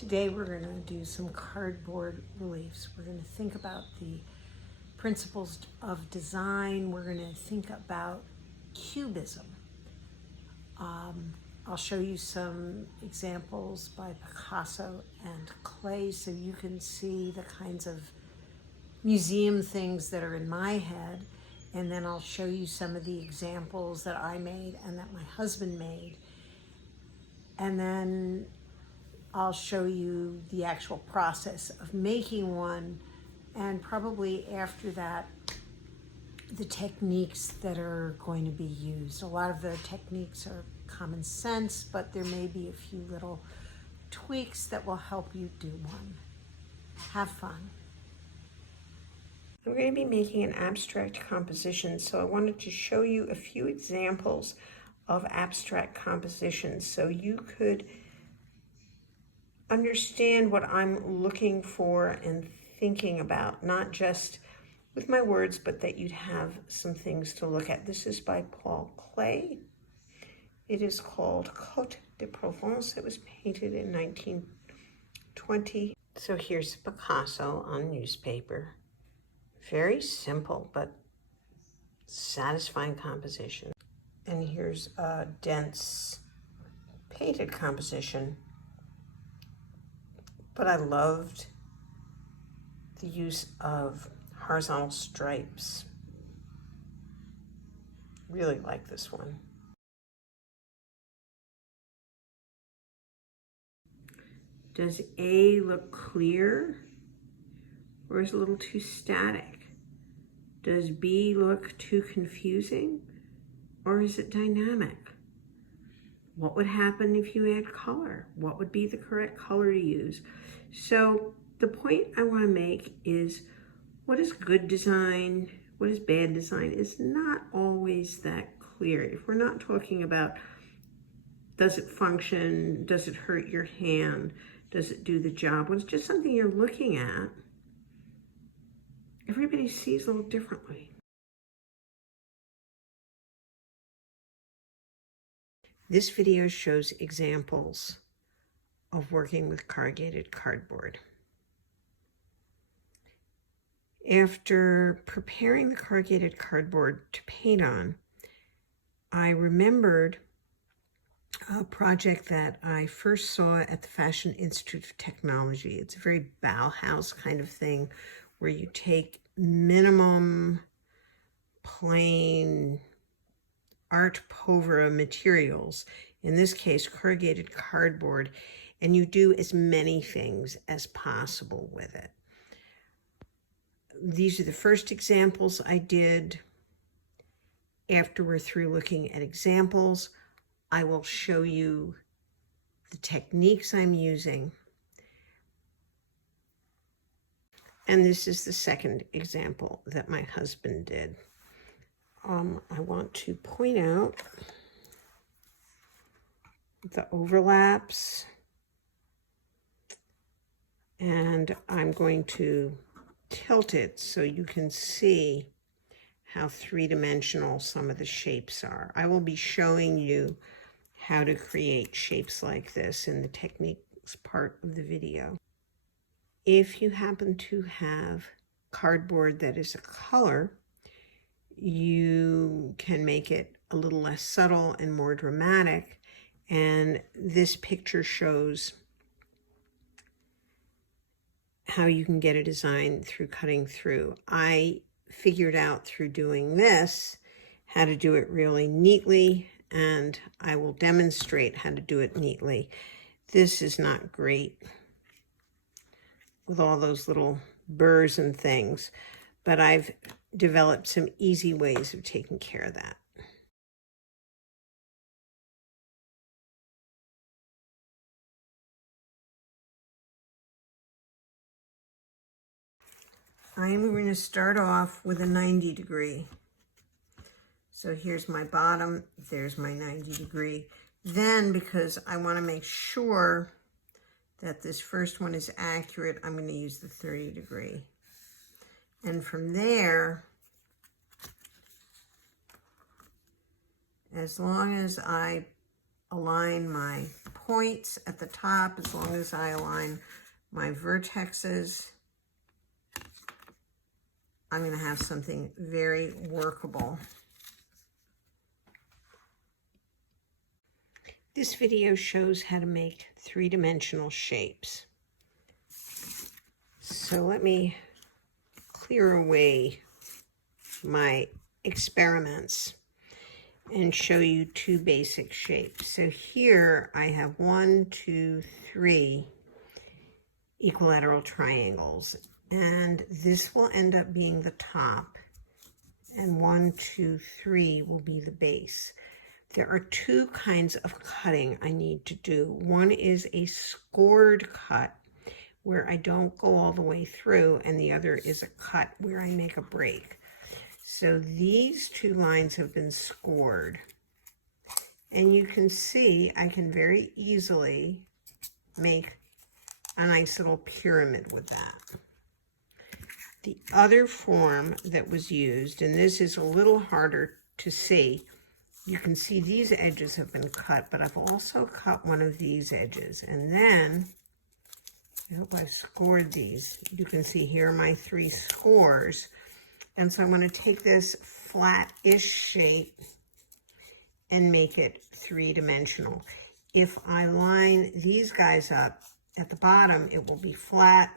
Today we're going to do some cardboard reliefs. We're going to think about the principles of design. We're going to think about Cubism. I'll show you some examples by Picasso and clay so you can see the kinds of museum things that are in my head. And then I'll show you some of the examples that I made and that my husband made. And then I'll show you the actual process of making one, and probably after that, the techniques that are going to be used. A lot of the techniques are common sense, but there may be a few little tweaks that will help you do one. Have fun. I'm going to be making an abstract composition, so I wanted to show you a few examples of abstract compositions so you could understand what I'm looking for and thinking about, not just with my words, but that you'd have some things to look at. This is by Paul Klee. It is called Côte de Provence. It was painted in 1920. So here's Picasso on newspaper. Very simple, but satisfying composition. And here's a dense painted composition. But I loved the use of horizontal stripes. Really like this one. Does A look clear or is it a little too static? Does B look too confusing or is it dynamic? What would happen if you add color? What would be the correct color to use? So the point I want to make is what is good design, what is bad design is not always that clear. If we're not talking about does it function, does it hurt your hand, does it do the job, when it's just something you're looking at, everybody sees a little differently. This video shows examples of working with corrugated cardboard. After preparing the corrugated cardboard to paint on, I remembered a project that I first saw at the Fashion Institute of Technology. It's a very Bauhaus kind of thing where you take minimum plain art pauvre materials, in this case corrugated cardboard, and you do as many things as possible with it. These are the first examples I did. After we're through looking at examples, I will show you the techniques I'm using. And this is the second example that my husband did. I want to point out the overlaps, and I'm going to tilt it so you can see how three-dimensional some of the shapes are. I will be showing you how to create shapes like this in the techniques part of the video. If you happen to have cardboard that is a color, you can make it a little less subtle and more dramatic. And this picture shows how you can get a design through cutting through. I figured out through doing this how to do it really neatly, and I will demonstrate how to do it neatly. This is not great with all those little burrs and things, but I've developed some easy ways of taking care of that. I am going to start off with a 90 degree. So here's my bottom, there's my 90 degree. Then, because I want to make sure that this first one is accurate, I'm going to use the 30 degree. And from there, as long as I align my points at the top, as long as I align my vertexes, I'm going to have something very workable. This video shows how to make three-dimensional shapes. So let me clear away my experiments and show you two basic shapes. So here I have 1, 2, 3 equilateral triangles, and this will end up being the top, and 1, 2, 3 will be the base. There are two kinds of cutting I need to do. One is a scored cut, where I don't go all the way through, and the other is a cut where I make a break. So these two lines have been scored, and you can see I can very easily make a nice little pyramid with that. The other form that was used, and this is a little harder to see, you can see these edges have been cut, but I've also cut one of these edges, and then I hope I've scored these. You can see here are my 3 scores. And so I'm going to take this flat-ish shape and make it three-dimensional. If I line these guys up at the bottom, it will be flat.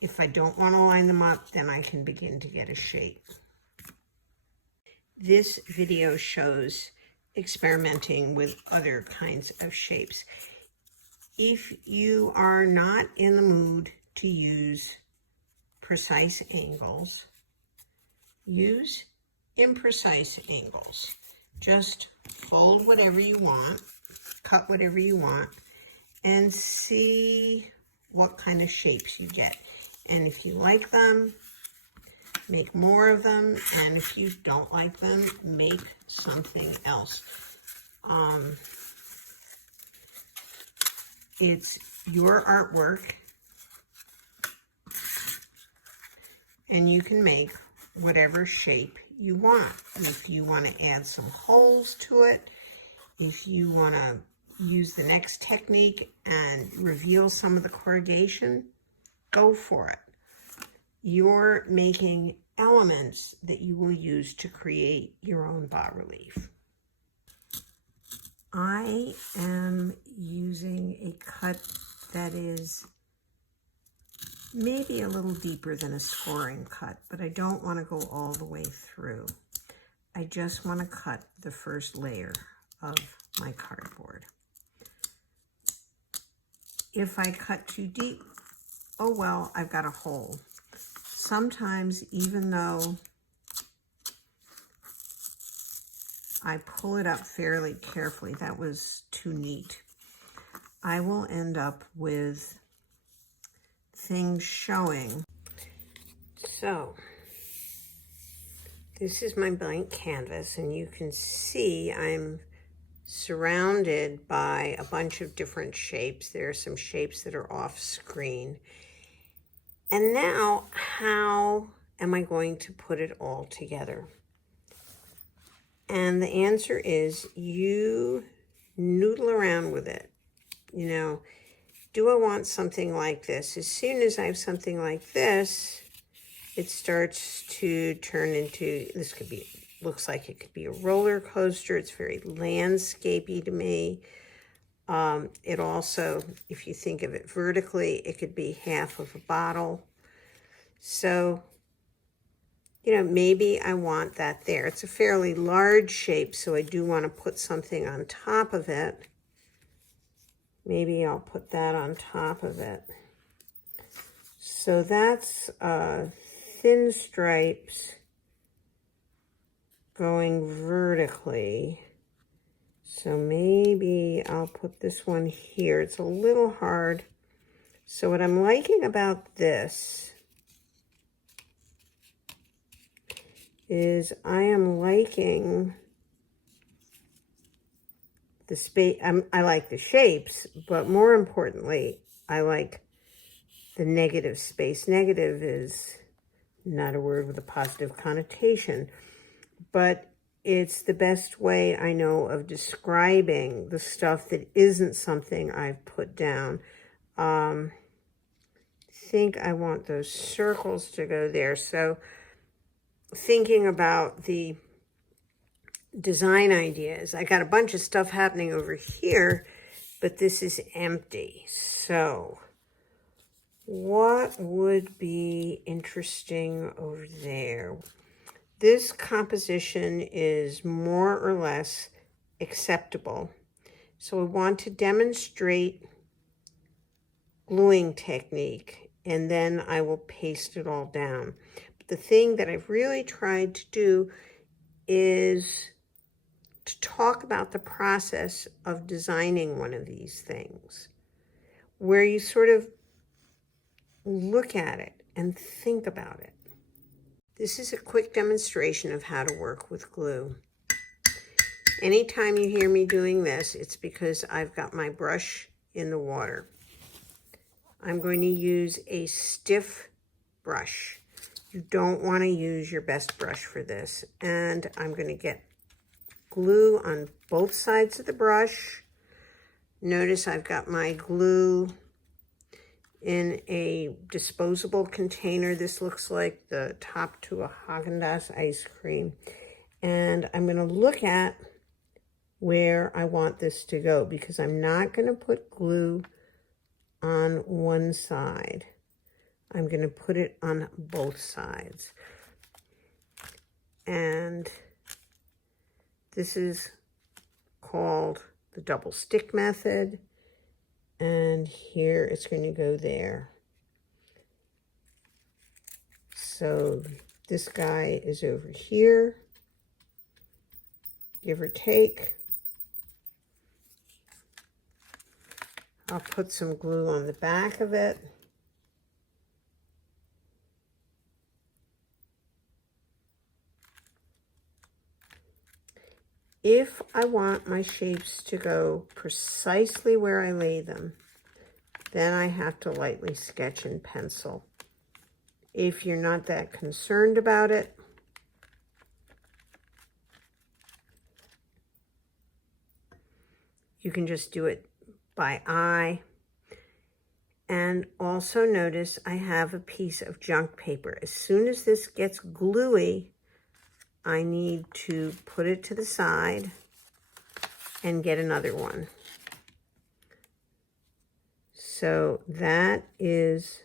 If I don't want to line them up, then I can begin to get a shape. This video shows experimenting with other kinds of shapes. If you are not in the mood to use precise angles, use imprecise angles. Just fold whatever you want, cut whatever you want, and see what kind of shapes you get. And if you like them, make more of them, and if you don't like them, make something else. It's your artwork, and you can make whatever shape you want. If you want to add some holes to it, if you want to use the next technique and reveal some of the corrugation, go for it. You're making elements that you will use to create your own bas-relief. I am using a cut that is maybe a little deeper than a scoring cut, but I don't want to go all the way through. I just want to cut the first layer of my cardboard. If I cut too deep, oh well, I've got a hole. Sometimes, even though I pull it up fairly carefully, that was too neat, I will end up with things showing. So this is my blank canvas, and you can see I'm surrounded by a bunch of different shapes. There are some shapes that are off screen. And now, how am I going to put it all together? And the answer is you noodle around with it. You know, do I want something like this? As soon as I have something like this, it starts to turn into, this could be, looks like it could be a roller coaster. It's very landscapey to me. It also, if you think of it vertically, it could be half of a bottle. So, you know, maybe I want that there. It's a fairly large shape, so I do want to put something on top of it. Maybe I'll put that on top of it. So that's thin stripes going vertically. So maybe I'll put this one here. It's a little hard. So what I'm liking about this is I am liking the space. I like the shapes, but more importantly, I like the negative space. Negative is not a word with a positive connotation, but it's the best way I know of describing the stuff that isn't something I've put down. I think I want those circles to go there. So thinking about the design ideas, I got a bunch of stuff happening over here, but this is empty. So what would be interesting over there? This composition is more or less acceptable. So we want to demonstrate gluing technique, and then I will paste it all down. But the thing that I've really tried to do is to talk about the process of designing one of these things, where you sort of look at it and think about it. This is a quick demonstration of how to work with glue. Anytime you hear me doing this, it's because I've got my brush in the water. I'm going to use a stiff brush. You don't want to use your best brush for this. And I'm going to get glue on both sides of the brush. Notice I've got my glue in a disposable container. This looks like the top to a Haagen-Dazs ice cream. And I'm going to look at where I want this to go, because I'm not going to put glue on one side. I'm going to put it on both sides. And this is called the double stick method. And here it's going to go there. So this guy is over here, give or take. I'll put some glue on the back of it. If I want my shapes to go precisely where I lay them, then I have to lightly sketch in pencil. If you're not that concerned about it, you can just do it by eye. And also notice I have a piece of junk paper. As soon as this gets gluey, I need to put it to the side and get another one. So that is,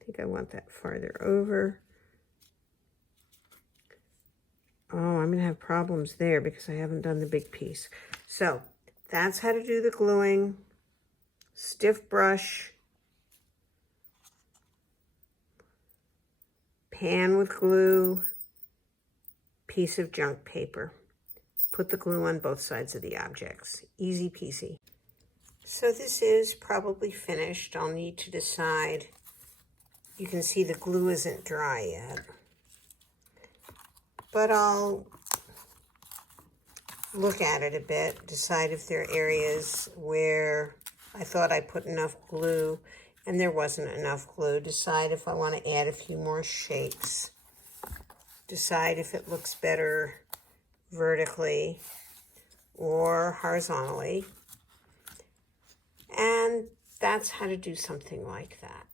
I think I want that farther over. Oh, I'm going to have problems there because I haven't done the big piece. So that's how to do the gluing. Stiff brush, pan with glue, piece of junk paper. Put the glue on both sides of the objects. Easy peasy. So this is probably finished. I'll need to decide. You can see the glue isn't dry yet. But I'll look at it a bit, decide if there are areas where I thought I put enough glue and there wasn't enough glue. Decide if I want to add a few more shapes. Decide if it looks better vertically or horizontally. And that's how to do something like that.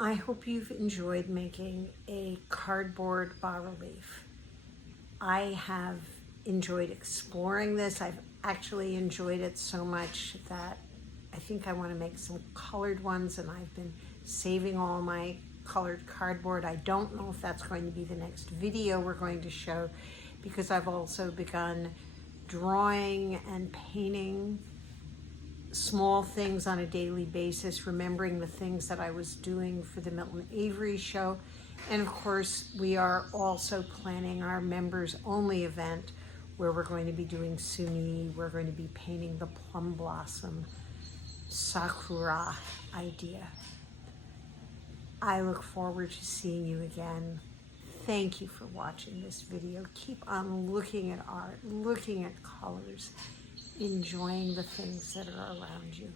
I hope you've enjoyed making a cardboard bas-relief. I have enjoyed exploring this. I've actually enjoyed it so much that I think I want to make some colored ones, and I've been saving all my colored cardboard. I don't know if that's going to be the next video we're going to show, because I've also begun drawing and painting small things on a daily basis, remembering the things that I was doing for the Milton Avery show. And of course, we are also planning our members only event where we're going to be doing sumi. We're going to be painting the plum blossom sakura idea. I look forward to seeing you again. Thank you for watching this video. Keep on looking at art, looking at colors, enjoying the things that are around you.